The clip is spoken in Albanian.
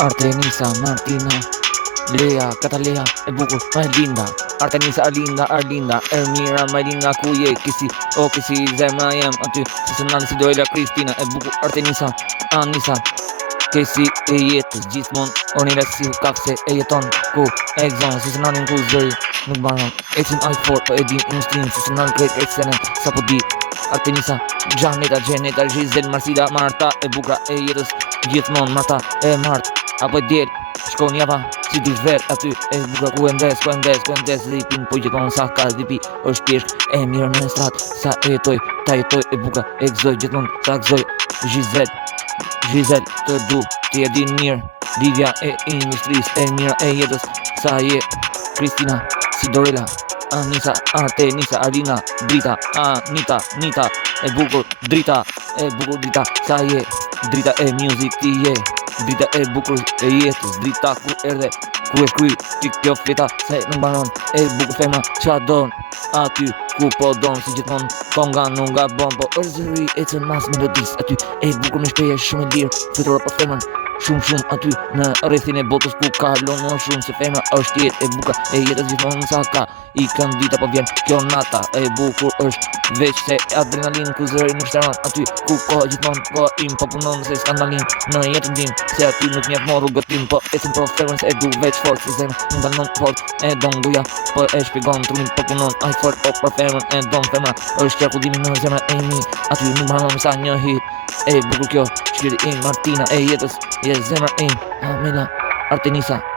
Artemisa, Martina, Lea, Catalea, e bukur, ma e linda. Artemisa, Arlinda, Ermira, ma e linda ku je, kisi, o kisi, zemra jem aty, si se nani si dojla Kristina, e bukur, Artemisa, Anisa, kesi e jetës gjithmon, ornire si kakse e jeton, ku e gzon, si se nanin ku zëri, nuk banon, ecim i4, po e dim instrim, si se nanin krejt senen, sa po di, Artemisa, Gjaneta, Gizel, Marsida, Marta, e bukra e jetës gjithmon, Marta, e Mart, apo e djel, shkon java, si dush ver aty, e bukra ku e ndes, zipin, po gjithmon sa ka zipi, është pjeshk, e mirë në strat, sa e jetoj, ta jetoj, e bukra, e gzoj gjithmon, sa gzoj, Gizel, të du, ti e din mirë, Livia e industris, e mira e jetës, sa je, Kristina, Sidorella, Anisa, Artemisa, Arina, Drita, Nita, e bukur, Drita, sa je, Drita e music ti je, Drita e bukur e jetës, Drita ku erdhe, ku e shkry, ti kjo fleta, se në banon, e bukur femra, qa don, aty, ku po don, si gjithmon, konga nuk nga bon, po është zëri, e të mas melodis, aty, e bukur në shpeje, shumë e lirë, fëtëror për femrën, shumë aty në rrethin e botës ku ka lonë shumë se femra është jetë e buka e jetës gjithmonë sa ka i këndita po vjen kjo nata e bukur është veç se adrenalin ku zëri nuk shtërman aty ku ko gjithmonë ko im po punon se skandalin në jetën tim se aty nuk njef moru gëtim po ecim po femrën se e du veç fort se zemrë nuk dalon fort e don duja po e shpigon trunin po punon aj fort po për femrën e don femra është qarkudimi në zemrë e mi aty nuk banon sa një hit e bukur kjo shkiri im Martina e jetës je zemra im Amela Artemisa